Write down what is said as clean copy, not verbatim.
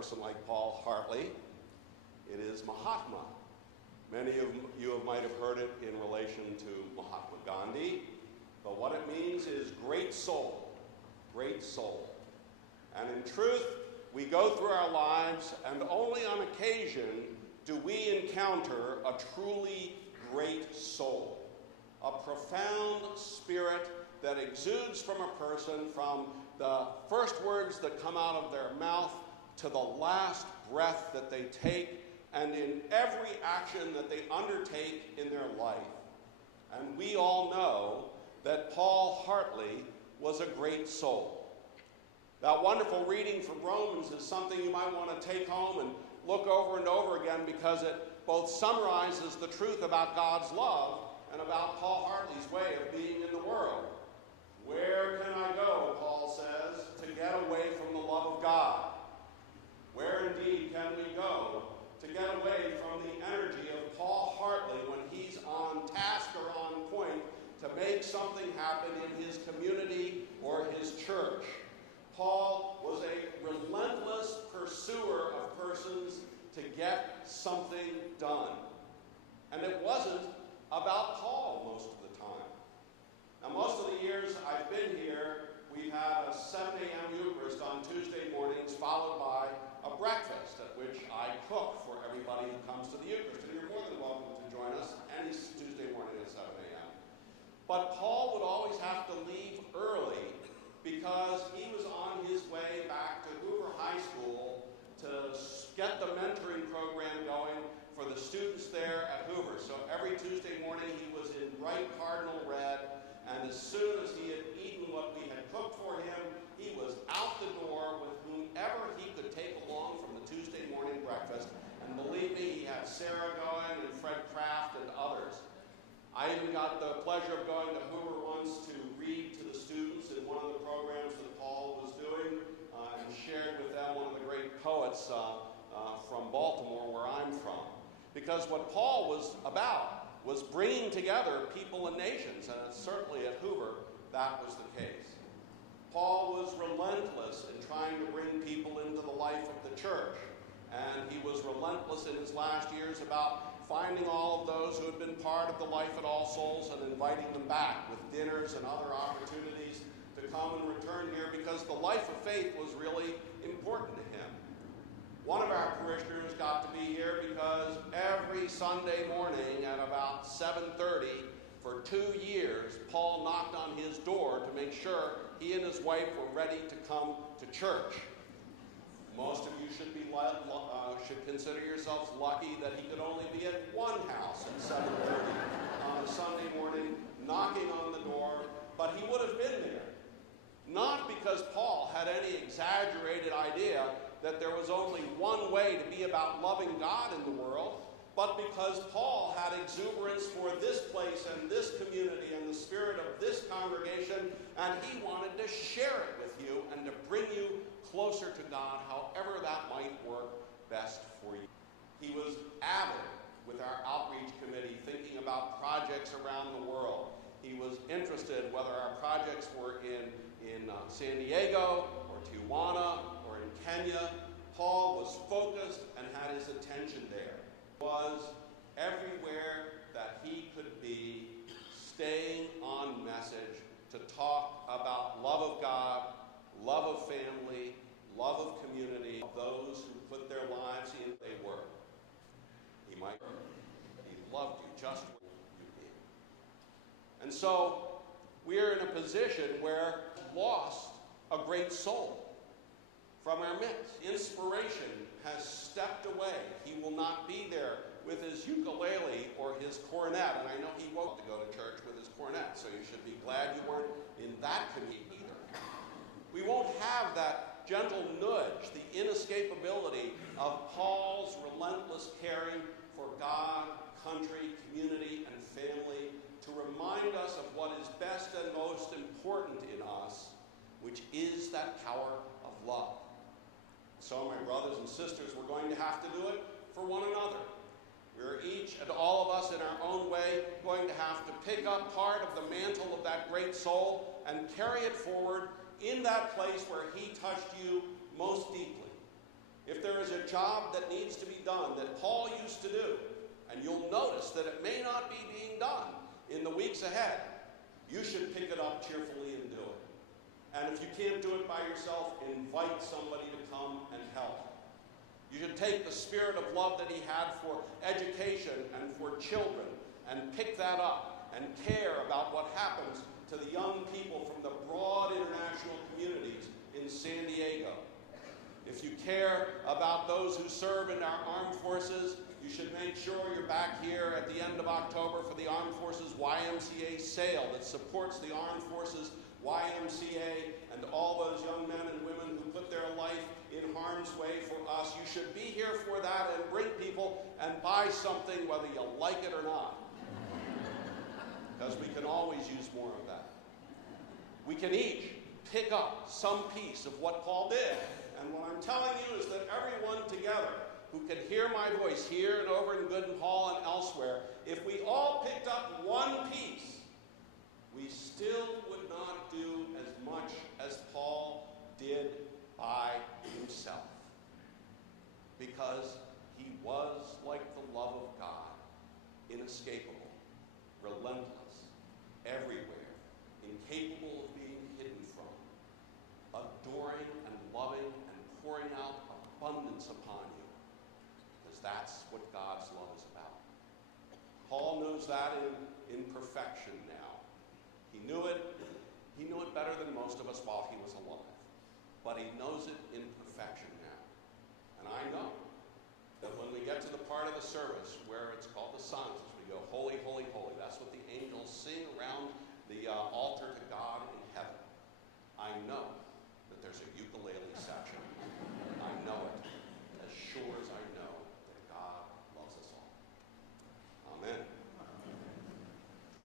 person like Paul Hartley. It is Mahatma. Many of you might have heard it in relation to Mahatma Gandhi, but what it means is great soul, great soul. And in truth, we go through our lives, and only on occasion do we encounter a truly great soul, a profound spirit that exudes from a person from the first words that come out of their mouth to the last breath that they take, and in every action that they undertake in their life. And we all know that Paul Hartley was a great soul. That wonderful reading from Romans is something you might want to take home and look over and over again, because it both summarizes the truth about God's love and about Paul Hartley's way of being in the world. Where can I go, Paul says, to get away from the love of God? Where indeed can we go to get away from the energy of Paul Hartley when he's on task or on point to make something happen in his community or his church? Paul was a relentless pursuer of persons to get something done. And it wasn't about Paul most of the time. Now, most of the years I've been here, we've had a 7 a.m. Eucharist on Tuesday mornings, followed by a breakfast at which I cook for everybody who comes to the Eucharist. And you're more than welcome to join us any Tuesday morning at 7 a.m. But Paul would always have to leave early because he was on his way back to Hoover High School to get the mentoring program going for the students there at Hoover. So every Tuesday morning he was in bright cardinal red, and as soon as he had eaten what we had cooked for him, he was out the door with whomever he could take along from the Tuesday morning breakfast. And believe me, he had Sarah going and Fred Kraft and others. I even got the pleasure of going to Hoover once to read to the students in one of the programs that Paul was doing, and shared with them one of the great poets from Baltimore, where I'm from. Because what Paul was about was bringing together people and nations, and certainly at Hoover that was the case. Paul was relentless in trying to bring people into the life of the church, and he was relentless in his last years about finding all of those who had been part of the life at All Souls and inviting them back with dinners and other opportunities to come and return here, because the life of faith was really important to him. One of our parishioners got to be here because every Sunday morning at about 7:30 for 2 years, Paul knocked on his door to make sure he and his wife were ready to come to church. Most of you should consider yourselves lucky that he could only be at one house at 7:30 on a Sunday morning, knocking on the door, but he would have been there. Not because Paul had any exaggerated idea that there was only one way to be about loving God in the world, but because Paul had exuberance for this place and this community and the spirit of this congregation, and he wanted to share it with you and to bring you closer to God, however that might work best for you. He was avid with our outreach committee, thinking about projects around the world. He was interested whether our projects were in San Diego or Tijuana or in Kenya. Paul was focused and had his attention there. He was everywhere that he could be, staying on message to talk about love of God, love of family, love of community, of those who put their lives in they were. He loved you just what you did. And so we're in a position where we lost a great soul from our midst. Inspiration has stepped away. He will not be there with his ukulele or his cornet, and I know he won't to go to church with his cornet, so you should be glad you weren't in that community either. We won't have that gentle nudge, the inescapability of Paul's relentless caring for God, country, community, and family to remind us of what is best and most important in us, which is that power of love. So, my brothers and sisters, we're going to have to do it for one another. We're each and all of us in our own way going to have to pick up part of the mantle of that great soul and carry it forward in that place where he touched you most deeply, If there is a job that needs to be done that Paul used to do, and you'll notice that it may not be being done in the weeks ahead, you should pick it up cheerfully and do it. And if you can't do it by yourself, invite somebody to come and help. You should take the spirit of love that he had for education and for children and pick that up and care about what happens to the young people from the broad international communities in San Diego. If you care about those who serve in our armed forces, you should make sure you're back here at the end of October for the Armed Forces YMCA sale that supports the Armed Forces YMCA and all those young men and women who put their life in harm's way for us. You should be here for that and bring people and buy something whether you like it or not. Because we can always use more of that. We can each pick up some piece of what Paul did. And what I'm telling you is that everyone together who can hear my voice here and over in Gooden Hall and elsewhere, if we all picked up one piece, we still would not do as much as Paul did by himself. Because he was like the love of God, inescapable, relentless, everywhere, incapable of being hidden from, adoring and loving and pouring out abundance upon you. Because that's what God's love is about. Paul knows that in perfection now. He knew it better than most of us while he was alive. But he knows it in perfection now. And I know that when we get to the part of the service where it's called the Psalms, we go, holy, holy, holy. That's what the angels sing.